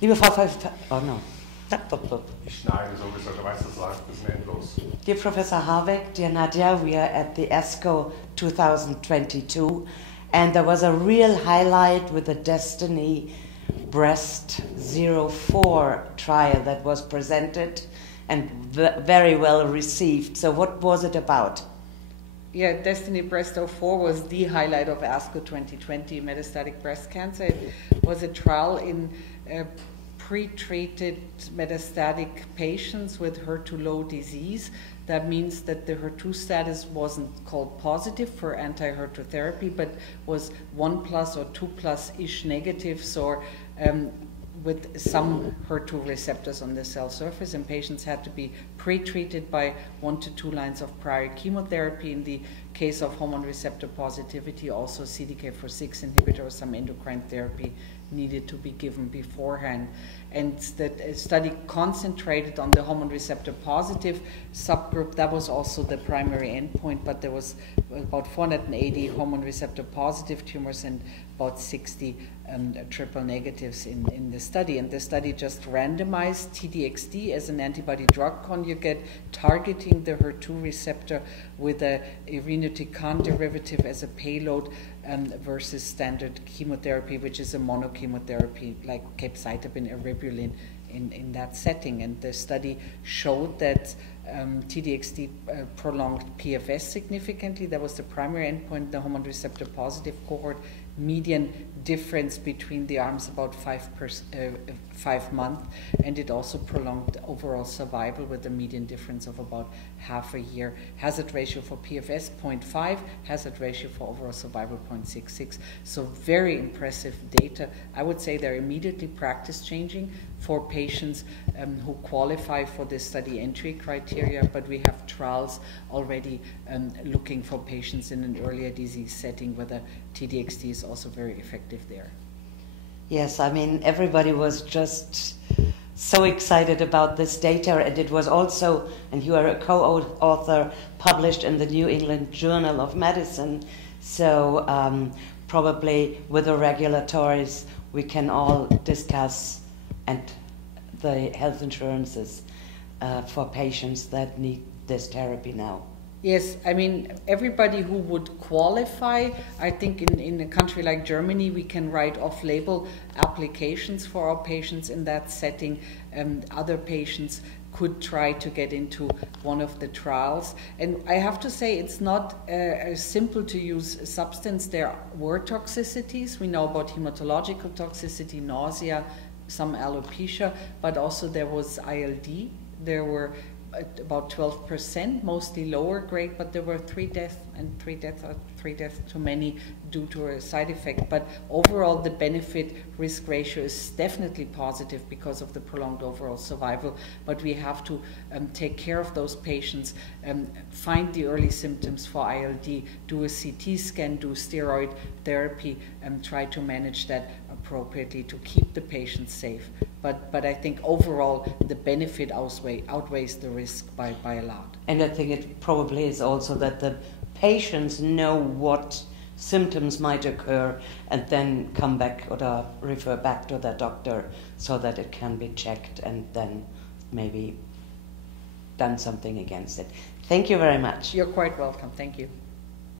Liebe Frau oh no. Ich schneide sowieso, du weißt, das läuft bis endlos. Dear Professor Harbeck, dear Nadia, we are at the ASCO 2022, and there was a real highlight with the Destiny Breast 04 trial that was presented and very well received. So what was it about? Yeah, Destiny Breast 04 was the highlight of ASCO 2020 metastatic breast cancer. It was a trial in pre-treated metastatic patients with HER2-low disease. That means that the HER2 status wasn't called positive for anti-HER2 therapy, but was 1+ or 2+-ish negative, so with some HER2 receptors on the cell surface, and patients had to be pre-treated by 1 to 2 lines of prior chemotherapy. In the case of hormone receptor positivity, also CDK4/6 inhibitor or some endocrine therapy needed to be given beforehand. And the study concentrated on the hormone receptor positive subgroup. That was also the primary endpoint, but there was about 480 hormone receptor positive tumors and about 60 triple negatives in the study. And the study just randomized T-DXd as an antibody drug conjugate targeting the HER2 receptor with a irinotecan derivative as a payload versus standard chemotherapy, which is a monochemotherapy like capecitabine, eribulin in that setting. And the study showed that T-DXd prolonged PFS significantly. That was the primary endpoint, the hormone receptor positive cohort. Median difference between the arms about 5 months, and it also prolonged overall survival with a median difference of about half a year. Hazard ratio for PFS 0.5, hazard ratio for overall survival 0.66. So very impressive data. I would say they're immediately practice changing for patients who qualify for the study entry criteria, but we have trials already looking for patients in an earlier disease setting whether T-DXd is also very effective there. Yes, I mean, everybody was just so excited about this data, and it was also, and you are a co-author, published in the New England Journal of Medicine, so probably with the regulatories we can all discuss, and the health insurances for patients that need this therapy now. Yes, I mean, everybody who would qualify, I think in a country like Germany, we can write off-label applications for our patients in that setting, and other patients could try to get into one of the trials. And I have to say, it's not a simple to use substance. There were toxicities. We know about hematological toxicity, nausea, some alopecia, but also there was ILD. There were about 12%, mostly lower grade, but there were 3 deaths, and 3 deaths are 3 deaths too many due to a side effect. But overall, the benefit-risk ratio is definitely positive because of the prolonged overall survival. But we have to take care of those patients, find the early symptoms for ILD, do a CT scan, do steroid therapy, and try to manage that appropriately to keep the patient safe. But I think overall the benefit outweighs the risk by a lot. And I think it probably is also that the patients know what symptoms might occur and then come back or refer back to their doctor so that it can be checked and then maybe done something against it. Thank you very much. You're quite welcome. Thank you.